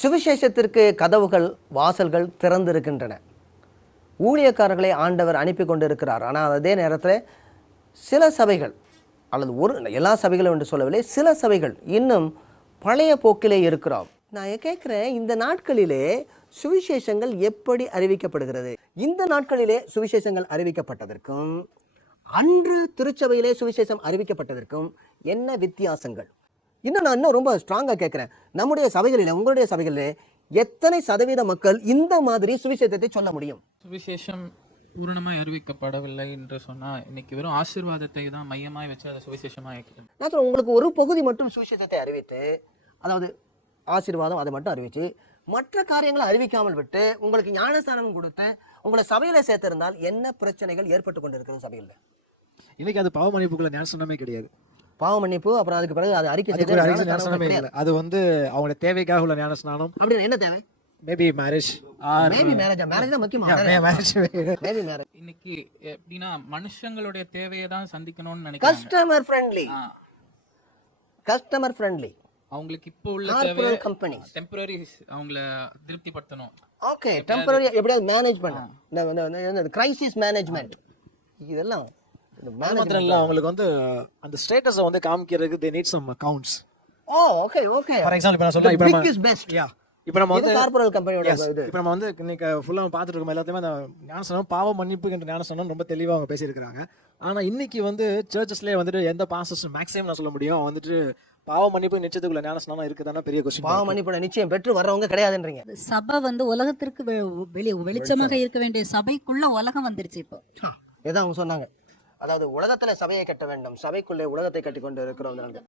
சுவிசேஷத்திற்கு கதவுகள் வாசல்கள் திறந்திருக்கின்றன. ஊழியக்காரர்களை ஆண்டவர் அனுப்பி கொண்டிருக்கிறார். ஆனால் அதே நேரத்தில் சில சபைகள் அல்லது எல்லா சபைகளும் என்று சொல்லவில்லை, சில சபைகள் இன்னும் பழைய போக்கிலே இருக்கிறோம். நான் கேட்குறேன், இந்த நாட்களிலே சுவிசேஷங்கள் எப்படி அறிவிக்கப்படுகிறது? இந்த நாட்களிலே சுவிசேஷங்கள் அறிவிக்கப்பட்டதற்கும் அன்று திருச்சபையிலே சுவிசேஷம் அறிவிக்கப்பட்டதற்கும் என்ன வித்தியாசங்கள்? நான் ரொம்ப ஸ்ட்ராங்காக கேட்குறேன், நம்முடைய சபைகளில் உங்களுடைய சபைகளில் எத்தனை சதவீத மக்கள் இந்த மாதிரி சுவிசேஷத்தை சொல்ல முடியும்? சுவிசேஷம் பூரணமாய் அறிவிக்கப்படவில்லை என்று சொன்னால் இன்னைக்கு வெறும் ஆசீர்வாதத்தை தான் மையமாய் வச்சு அதை சுவிசேஷமாக இருக்கிறது. நான் சொல்ல, உங்களுக்கு ஒரு பகுதி மட்டும் சுவிசேஷத்தை அறிவித்து, அதாவது ஆசீர்வாதம் அதை மட்டும் அறிவித்து மற்ற காரியங்களை அறிவிக்காமல் விட்டு உங்களுக்கு ஞானஸ்தானம் கொடுத்து உங்களை சபையில சேர்த்திருந்தால் என்ன பிரச்சனைகள் ஏற்பட்டு கொண்டிருக்கிறது சபையில்? இன்னைக்கு அது பாவ மன்னிப்புக்குள்ள ஞானஸ்தானமே கிடையாது. பாவ மன்னிப்பு, அப்புறம் அதுக்கு பிறகு அது அறிக்கை ஞானஸ்தானமே இல்லை. அது அவங்களோட தேவைக்காக உள்ள ஞானஸ்தானம். அப்படின்னு என்ன தேவை? Maybe marriage. இன்னைக்கு எப்படின்னா மனுஷங்களுடைய தேவையை தான் சந்திக்கணும்னு நினைக்கிறேன். கஸ்டமர் ஃப்ரெண்ட்லி அவங்களுக்கு இப்போ உள்ள தேவை கம்பெனி டெம்பரரி அவங்கள திருப்திப்படுத்தணும். ஓகே, டெம்பரரி எப்படியாவது மேனேஜ் பண்ண கிரைசிஸ் மேனேஜ்மெண்ட் இதெல்லாம் மாத்திரம் இல்லை, அவங்களுக்கு அந்த ஸ்டேட்டஸை காமிக்கிறதுக்கு they need some accounts. Okay. For example இப்போ நான் சொல்றேன், இப்போ big is best. இப்போ நம்ம கார்ப்பரேட் கம்பெனியோட இது இப்போ நம்ம இன்னைக்கு ஃபுல்லாக பார்த்துட்டு இருக்கோம். எல்லாத்தையுமே அந்த ஞானஸ்தானம் பாவ மன்னிப்பு என்ற ஞானஸ்தானம் ரொம்ப தெளிவாக அவங்க பேசியிருக்கிறாங்க. ஆனால் இன்னைக்கு சர்ச்சஸ்லேயே எந்த பாஸ்டர்ஸ் மேக்ஸிமம் நான் சொல்ல முடியும் பாவ மன்னிப்பு நிச்சயத்துக்குள்ள ஞானஸ்தானம் இருக்குதானா பெரிய கொஸ்டின். பாவ மன்னிப்பு நிச்சயம் பெற்று வர்றவங்க கிடையாதுன்றீங்க. சபை உலகத்திற்கு வெளிச்சமாக இருக்க வேண்டிய சபைக்குள்ள உலகம் வந்துருச்சு. இப்போ ஏதான் அவங்க சொன்னாங்க, அதாவது உலகத்துல சபையை கட்ட வேண்டும், சபைக்குள்ளே உலகத்தை கட்டி கொண்டு இருக்கிறோம்.